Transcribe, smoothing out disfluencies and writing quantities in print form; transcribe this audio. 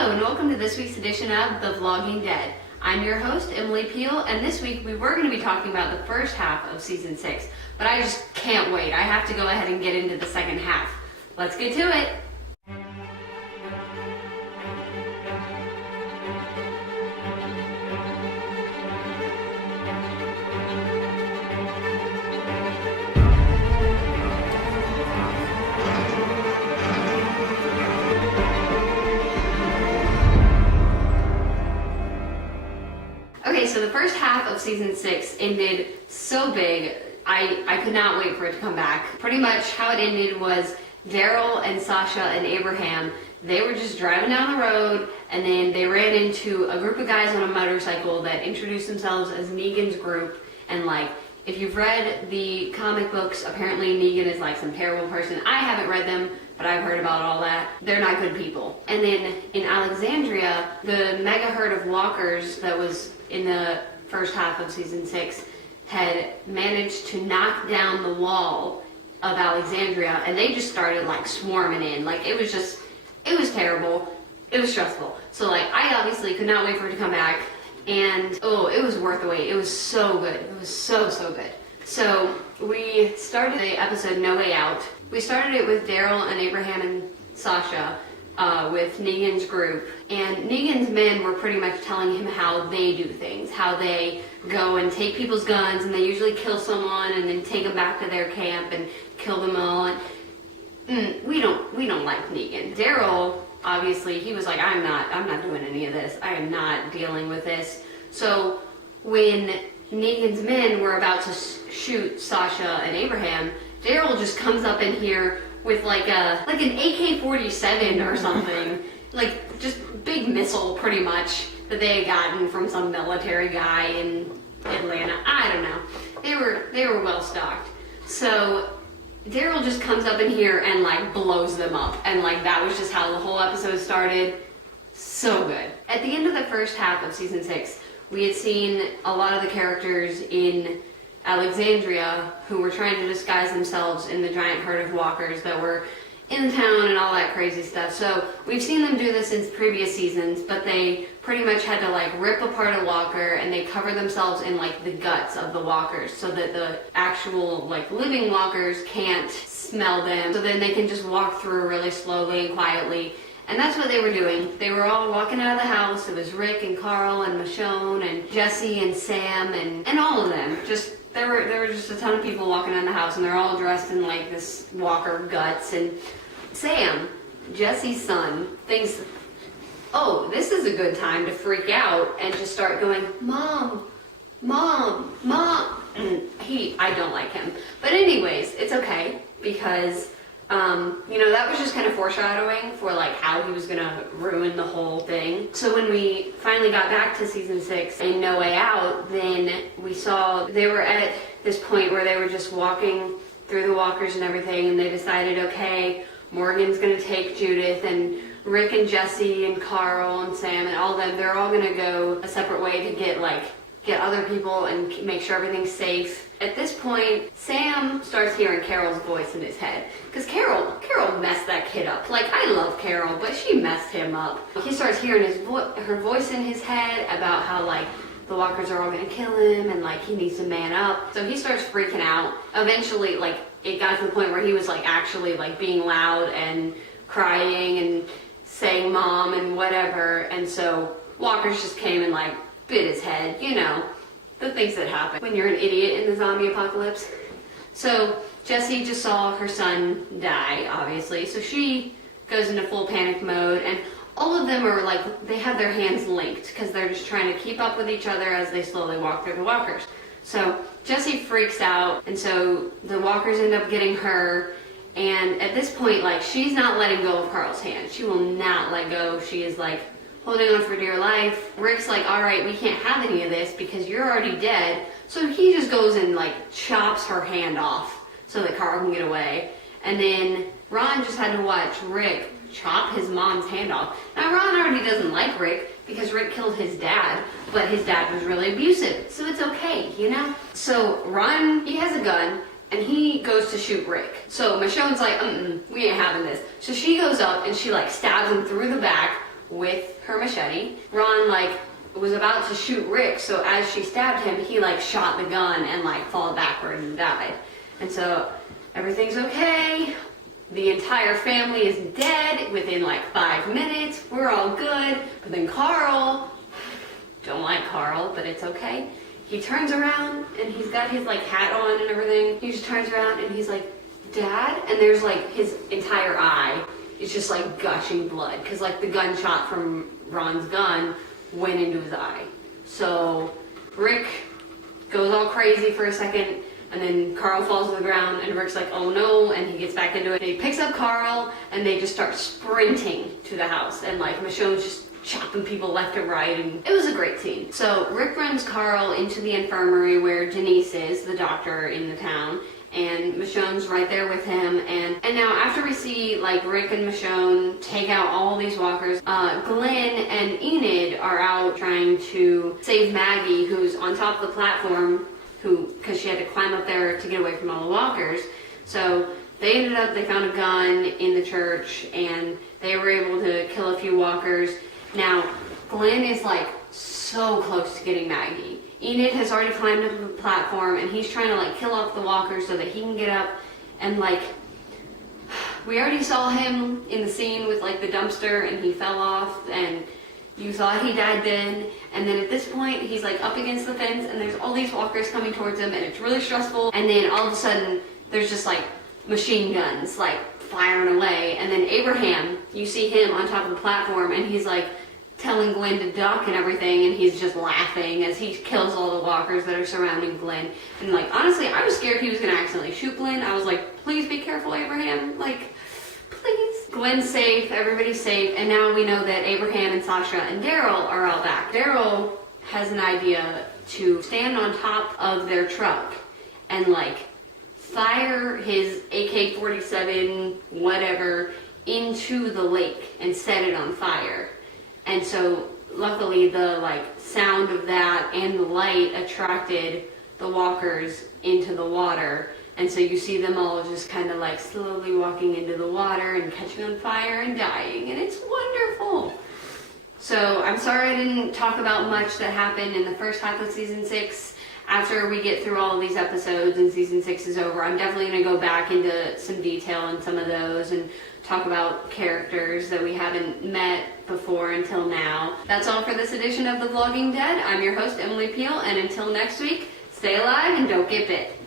Hello and welcome to this week's edition of The Vlogging Dead. I'm your host, Emily Peel, and this week we were going to be talking about the first half of season 6, but I just can't wait. I have to go ahead and get into the second half. Let's get to it. Okay, so the first half of season 6 ended so big, I could not wait for it to come back. Pretty much how it ended was Daryl and Sasha and Abraham, they were just driving down the road and then they ran into a group of guys on a motorcycle that introduced themselves as Negan's group. And like, if you've read the comic books, apparently Negan is like some terrible person. I haven't read them, but I've heard about all that. They're not good people. And then in Alexandria, the mega herd of walkers that was in the first half of season 6 had managed to knock down the wall of Alexandria, and they just started like swarming in. Like it was terrible. It was stressful. So like I obviously could not wait for it to come back, and oh, it was worth the wait. It was so good. It was so good. So we started the episode No Way Out. We started it with Daryl and Abraham and Sasha with Negan's group, and Negan's men were pretty much telling him how they do things, how they go and take people's guns, and they usually kill someone and then take them back to their camp and kill them all. And we don't like Negan. Daryl, obviously, he was like, I'm not doing any of this. I am not dealing with this. So when Negan's men were about to shoot Sasha and Abraham, Daryl just comes up in here with like an AK-47 or something, like just big missile pretty much that they had gotten from some military guy in Atlanta. I don't know. They were well stocked. So Daryl just comes up in here and like blows them up, and like that was just how the whole episode started. So good. At the end of the first half of season 6, we had seen a lot of the characters in Alexandria who were trying to disguise themselves in the giant herd of walkers that were in the town and all that crazy stuff. So we've seen them do this in previous seasons, but they pretty much had to like rip apart a walker and they cover themselves in like the guts of the walkers so that the actual like living walkers can't smell them, so then they can just walk through really slowly and quietly. And that's what they were doing. They were all walking out of the house. It was Rick and Carl and Michonne and Jesse and Sam and all of them. There were just a ton of people walking in the house, and they're all dressed in like this walker guts. And Sam, Jesse's son, thinks, oh, this is a good time to freak out and just start going, Mom, Mom, Mom. And I don't like him. But anyways, it's okay because that was just kind of foreshadowing for like how he was gonna ruin the whole thing. So when we finally got back to season 6 and No Way Out, then we saw they were at this point where they were just walking through the walkers and everything, and they decided, okay, Morgan's gonna take Judith, and Rick and Jesse and Carl and Sam and all of them, they're all gonna go a separate way to get other people and make sure everything's safe. At this point, Sam starts hearing Carol's voice in his head, because Carol messed that kid up. Like, I love Carol, but she messed him up. He starts hearing her voice in his head about how like the walkers are all gonna kill him and like he needs to man up. So he starts freaking out. Eventually, like it got to the point where he was like actually like being loud and crying and saying mom and whatever. And so walkers just came and like bit his head, the things that happen when you're an idiot in the zombie apocalypse. So Jessie just saw her son die, obviously, so she goes into full panic mode, and all of them are like, they have their hands linked because they're just trying to keep up with each other as they slowly walk through the walkers. So Jessie freaks out, and so the walkers end up getting her, and at this point, like, she's not letting go of Carl's hand. She will not let go. She is like holding on for dear life. Rick's like, all right, we can't have any of this because you're already dead. So he just goes and like chops her hand off so that Carl can get away. And then Ron just had to watch Rick chop his mom's hand off. Now Ron already doesn't like Rick because Rick killed his dad, but his dad was really abusive, so it's okay, So Ron, he has a gun, and he goes to shoot Rick. So Michonne's like, we ain't having this. So she goes up and she like stabs him through the back with her machete. Ron like was about to shoot Rick, so as she stabbed him, he like shot the gun and like fell backward and died. And so everything's okay. The entire family is dead within like 5 minutes. We're all good. But then Carl, don't like Carl, but it's okay. He turns around and he's got his like hat on and everything. He just turns around and he's like, Dad? And there's like his entire eye is just like gushing blood. Cause like the gunshot from Ron's gun went into his eye. So Rick goes all crazy for a second. And then Carl falls to the ground and Rick's like, oh no, and he gets back into it. And he picks up Carl and they just start sprinting to the house. And like Michonne's just chopping people left and right, and it was a great scene. So Rick runs Carl into the infirmary where Denise is, the doctor in the town, and Michonne's right there with him. And now after we see like Rick and Michonne take out all these walkers, Glenn and Enid are out trying to save Maggie, who's on top of the platform, because she had to climb up there to get away from all the walkers. So they found a gun in the church and they were able to kill a few walkers. Now, Glenn is like so close to getting Maggie. Enid has already climbed up the platform and he's trying to like kill off the walkers so that he can get up. And like, we already saw him in the scene with like the dumpster and he fell off and you thought he died then. And then at this point, he's like up against the fence and there's all these walkers coming towards him and it's really stressful. And then all of a sudden, there's just like machine guns like firing away. And then Abraham, you see him on top of the platform and he's like telling Glenn to duck and everything, and he's just laughing as he kills all the walkers that are surrounding Glenn. And like, honestly, I was scared he was gonna accidentally shoot Glenn. I was like, please be careful, Abraham, like, please. Glenn's safe, everybody's safe, and now we know that Abraham and Sasha and Daryl are all back. Daryl has an idea to stand on top of their truck and like fire his AK-47 whatever into the lake and set it on fire. And so luckily the like sound of that and the light attracted the walkers into the water. And so you see them all just kind of like slowly walking into the water and catching on fire and dying. And it's wonderful. So I'm sorry I didn't talk about much that happened in the first half of season 6. After we get through all of these episodes and season 6 is over, I'm definitely going to go back into some detail on some of those and talk about characters that we haven't met before until now. That's all for this edition of The Vlogging Dead. I'm your host, Emily Peel, and until next week, stay alive and don't get bit.